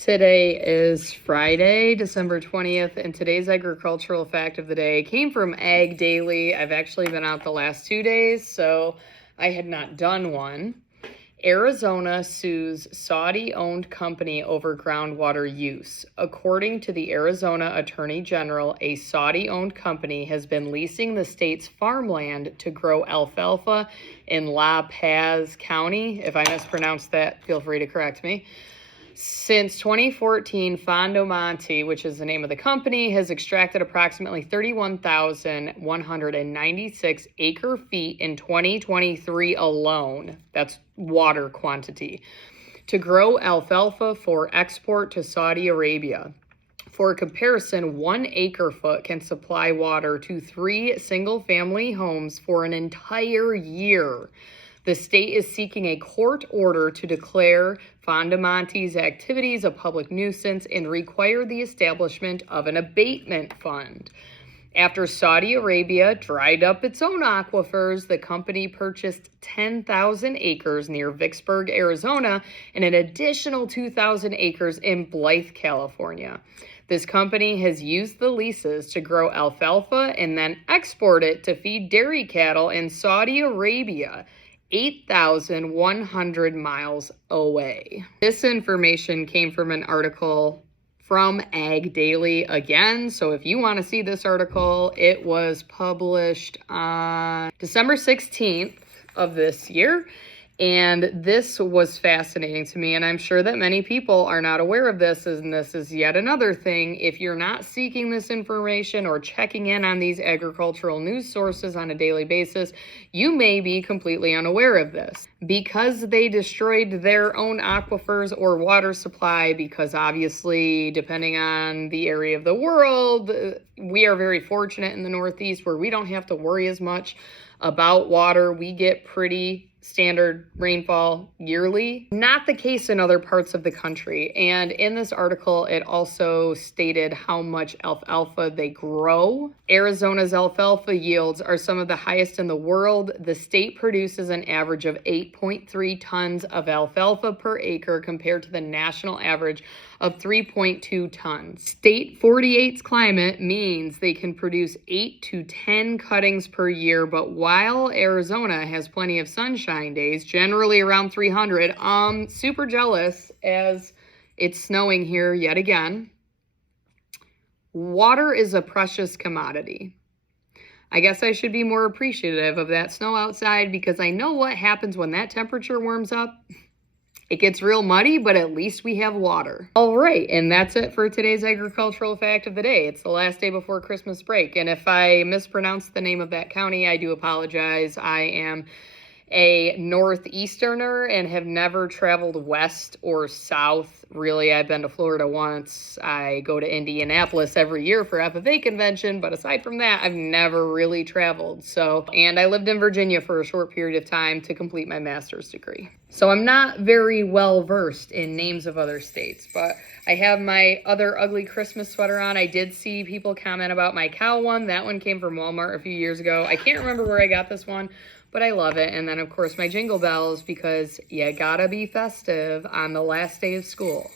Today is Friday, December 20th, and today's agricultural fact of the day came from Ag Daily. I've actually been out the last 2 days, so I had not done one. Arizona sues Saudi-owned company over groundwater use. According to the Arizona Attorney General, a Saudi-owned company has been leasing the state's farmland to grow alfalfa in La Paz County. If I mispronounced that, feel free to correct me. Since 2014, Fondomonte, which is the name of the company, has extracted approximately 31,196 acre-feet in 2023 alone. That's water quantity. To grow alfalfa for export to Saudi Arabia. For comparison, 1 acre-foot can supply water to 3 single-family homes for an entire year. The state is seeking a court order to declare Fondomonte's activities a public nuisance and require the establishment of an abatement fund. After Saudi Arabia dried up its own aquifers, the company purchased 10,000 acres near Vicksburg, Arizona, and an additional 2,000 acres in Blythe, California. This company has used the leases to grow alfalfa and then export it to feed dairy cattle in Saudi Arabia, 8,100 miles away. This information came from an article from Ag Daily again. So if you want to see this article, it was published on December 16th of this year. And this was fascinating to me, and I'm sure that many people are not aware of this, and this is yet another thing. If you're not seeking this information or checking in on these agricultural news sources on a daily basis, you may be completely unaware of this. Because they destroyed their own aquifers or water supply, because obviously, depending on the area of the world, we are very fortunate in the Northeast where we don't have to worry as much about water. We get pretty standard rainfall yearly. Not the case in other parts of the country. And in this article, it also stated how much alfalfa they grow. Arizona's alfalfa yields are some of the highest in the world. The state produces an average of 8.3 tons of alfalfa per acre compared to the national average of 3.2 tons. State 48's climate means they can produce 8 to 10 cuttings per year, but while Arizona has plenty of sunshine days, generally around 300, super jealous as it's snowing here yet again. Water is a precious commodity. I guess I should be more appreciative of that snow outside because I know what happens when that temperature warms up. It gets real muddy, but at least we have water. All right, and that's it for today's agricultural fact of the day. It's the last day before Christmas break, and if I mispronounced the name of that county, I do apologize. I am a Northeasterner and have never traveled west or south. Really, I've been to Florida once. I go to Indianapolis every year for FFA convention, but aside from that, I've never really traveled. And I lived in Virginia for a short period of time to complete my master's degree. So I'm not very well versed in names of other states, but I have my other ugly Christmas sweater on. I did see people comment about my cow one. That one came from Walmart a few years ago. I can't remember where I got this one, but I love it. And then, of course, my jingle bells, because you gotta be festive on the last day of school.